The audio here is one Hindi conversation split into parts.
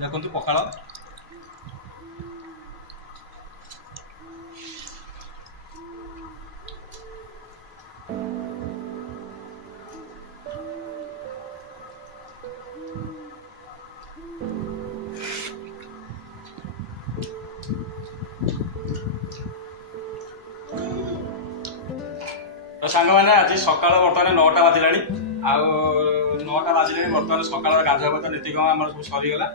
देखो पखाड़ तो सांग मैंने आज सका बर्तमान 9टा बाजिला 9टा बाजिले बर्तमान सका गाधुआ पात नीतिकम आम सब सरीगला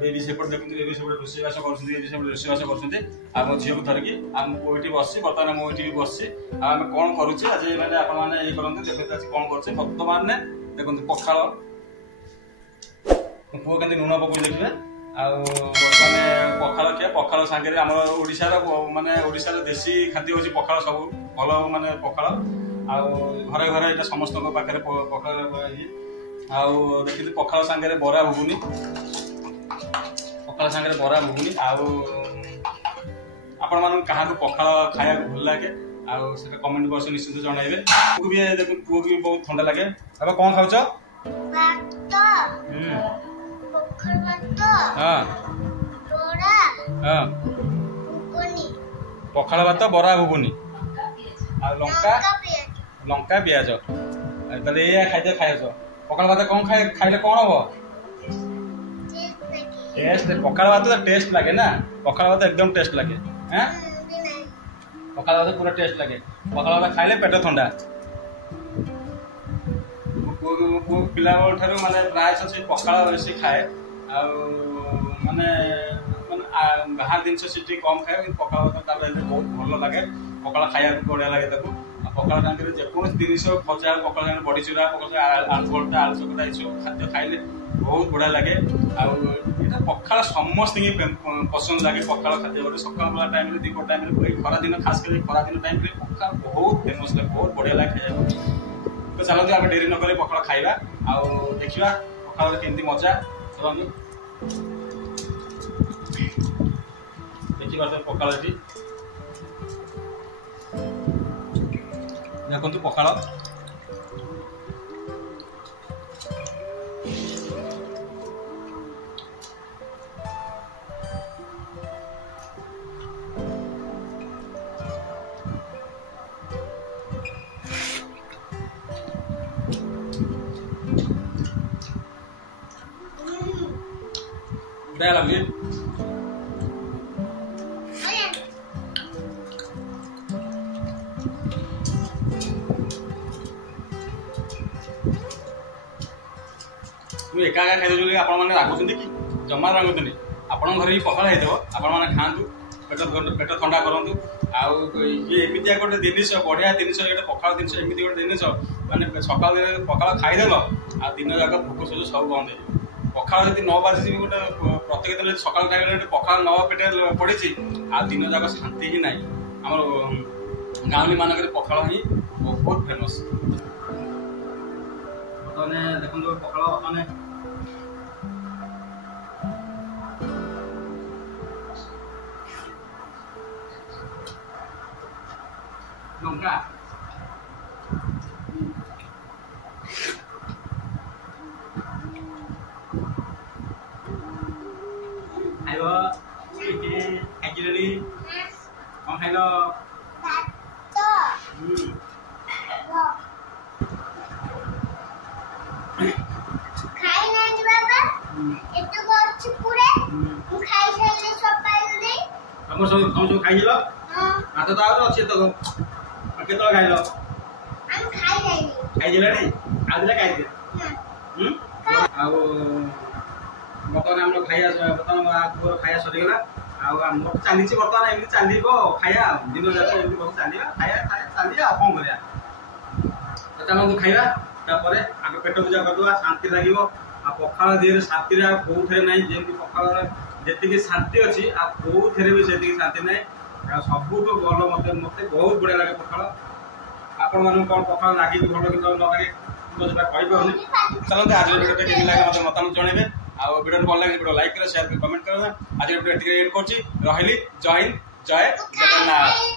बेबी सेपट देखते बेबी सेपट रोषेईबास रोषेईबास कर मो झील को धरिकी मुझे बस बर्तमान मुझे बस आम कौन करुचे आज मैंने आपने ये करते देखते आज कौन कर बर्तमान देखते पखाड़ पुओ के लुण पकड़ देखिए बर्तमान पखाड़ खिया पखाड़ सांगे आम ओडार मानने ओडार देशी खाद्य हूँ पखाड़ सब भल मानने पखाड़ घरे घरे यहाँ समस्त पाखे पखाड़ देखिए पखाड़ सांगे बरा हुगुनी पखाड़ सांगे बरा हुगुनी आपण मान क्या पखाड़ खाया भल लगे आटा कमेंट बॉक्स निश्चित जनइबे पुओ भी देखो पुओ भी बहुत ठंडा लगे अब कौन खाऊ पखाड़ भात बरा घुगुनी लंका लंका पियाज खाद्य खाए पखाड़ भात कौन खाइले कौन हम टेस्ट पखाड़ भात तो टेस्ट लगे ना पखाड़ भात एकदम टेस्ट लगे पखाड़ भात पूरा टेस्ट लगे पखाड़ भात खाइले पेट ठंडा पिला ठार माने प्राय से पखाड़ बेसी खाए माने बाहर जिनस कम खाए पखाड़ भात बहुत भल लगे पखाड़ खाया बढ़िया लगे पखाड़ टांगे जेको जिन भजा पखाड़ टांगे बड़ीचूरा आलू भर्ता आलू चकटा ये खाद्य खाइले बहुत बढ़िया लगे आटा पखाड़ समस्त पसंद लगे पखाड़ खाद्य गोटे सकाल बेला टाइम दीप टाइम खरा दिन खास कर खरा दिन टाइम पखाड़ बहुत फेमस लगे बहुत बढ़िया लगे खाया तो चलते आम डेरी नक पखाड़ खाइबा देखा पखाड़ केमती मजा चलते देखिए पखाड़ देखु पखाड़ बढ़िया लगे एका एका खाई आपने रागुंट कि जमा रागुनि आपण घर पखाड़ होता आपण खातु पेट ठंडा करूँ आमती गोटे जिन बढ़िया जिन पखाड़ जिन एमती गोटे जिन मानने सका पखाड़ खाईदेल आ दिन जाक भोक शोष सब बंद हो पखाड़ जी 9 बाजी गोटे प्रत्येक दिन सका टाइम पखाड़ 9 पेटे पड़ी आ दिन जाक शांति ही ना आम गाँवली मानक पखाड़ ही बहुत फेमस मैंने देखो पखाड़ मैंने लंका खाइल कौन खाइल सब खाई भात तो अच्छे तो के खाइल खाई बर्तमान आम खाया बर्तमान खाया सरीगला चली बर्तमान एमती चलो खाया दिन जाक चलिए खाया चलिए कौन कर चलते खाइबा आगे पेट पूजा करदे शांति लगे पखाड़ दिए शांति कौन ना जमी पखाड़ जी शांति अच्छी कौ थे भी से शांति ना सब तो भल मत बहुत बढ़िया लगे पखाड़ आपण मान कौन पखाड़ लगे भल कि न लगे कहीपी चलते आज वीडियो लगे मतलब मतामत जनइबे वीडियो भल लगे वीडियो लाइक कर शेयर कर कमेंट कर आज वीडियो एंड कर रही जय हिंद जय जगन्नाथ।